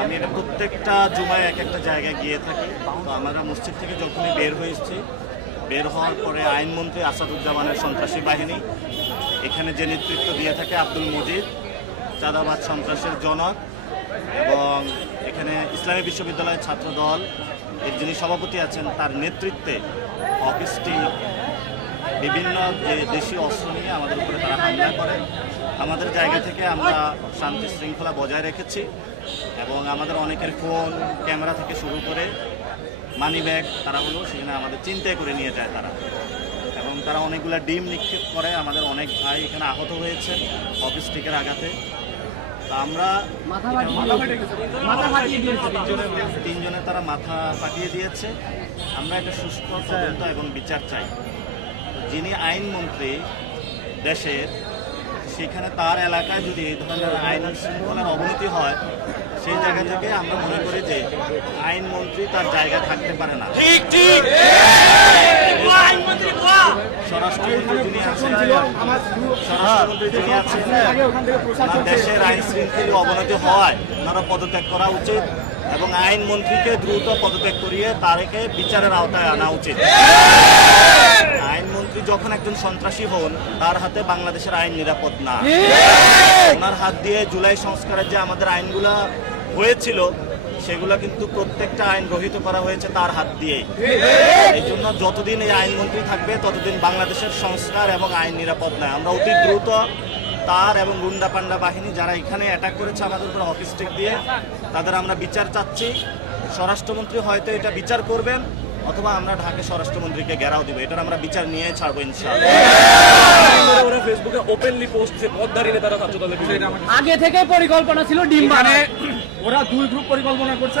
আমি এটা প্রত্যেকটা জুমায় এক একটা জায়গায় গিয়ে থাকি। তো আমরা মসজিদ থেকে যখনই বের হয়েছি, বের হওয়ার পরে আইনমন্ত্রী আসাদুজ্জামানের সন্ত্রাসী বাহিনী এখানে যে নেতৃত্ব দিয়ে থাকে আব্দুল মজিদ, চাঁদাবাদ সন্ত্রাসের জনক, এবং এখানে ইসলামী বিশ্ববিদ্যালয়ের ছাত্র দল এর যিনি সভাপতি আছেন তার নেতৃত্বে অফিসটি বিভিন্ন যে দেশীয় অস্ত্র নিয়ে আমাদের উপরে তারা হামলা করে। আমাদের জায়গা থেকে আমরা শান্তি শৃঙ্খলা বজায় রেখেছি এবং আমাদের অনেকের ফোন, ক্যামেরা থেকে শুরু করে মানি ব্যাগ তারা হলো সেখানে আমাদের চিন্তায় করে নিয়ে যায় তারা, এবং তারা অনেকগুলো ডিম নিক্ষেপ করে। আমাদের অনেক ভাই এখানে আহত হয়েছে অফিস টিকের আঘাতে। তা আমরা তিনজনের তারা মাথা ফাটিয়ে দিয়েছে। আমরা একটা সুষ্ঠু তদন্ত এবং বিচার চাই। যিনি আইনমন্ত্রী দেশের, সেখানে তার এলাকায় যদি এই ধরনের আইন শৃঙ্খলার অবনতি হয়, সেই জায়গা থেকে আমরা মনে করি যে আইনমন্ত্রী তার জায়গা থাকতে পারে না। স্বরাষ্ট্রমন্ত্রী যিনি আছেন, দেশের আইন শৃঙ্খলা অবনতি হওয়ায় ওনারা পদত্যাগ করা উচিত এবং আইনমন্ত্রীকে দ্রুত পদত্যাগ করিয়ে তারকে বিচারের আওতায় আনা উচিত। আইনমন্ত্রী যখন একজন সন্ত্রাসী হন, তার হাতে বাংলাদেশের আইন নিরাপদ না। ওনার হাত দিয়ে জুলাই সংস্কারের যে আমাদের আইনগুলা হয়েছিল, সেগুলো কিন্তু প্রত্যেকটা আইন রহিত করা হয়েছে তার হাত দিয়ে। এই জন্য যতদিন এই আইনমন্ত্রী থাকবে ততদিন বাংলাদেশের সংস্কার এবং আইন নিরাপদ নয়। আমরা অতি দ্রুত তার এবং গুন্ডা পান্ডা বাহিনী যারা এখানে অ্যাটাক করেছে আমাদের উপর হকি স্টিক দিয়ে, তাদের আমরা বিচার চাচ্ছি। স্বরাষ্ট্রমন্ত্রী হয়তো এটা বিচার করবেন, অথবা আমরা ঢাকা স্বরাষ্ট্রমন্ত্রীকে ঘেরাও দিব। এটার আমরা বিচার নিয়ে ছাড়বো ইনশাআল্লাহ। ওরা ফেসবুকে ওপেনলি পোস্ট যে পদ্মারি নেতারা ছাত্র দলের বিষয়টা আগে থেকে পরিকল্পনা ছিল ডিম বানায়। ওরা দুই গ্রুপ পরিকল্পনা করছে।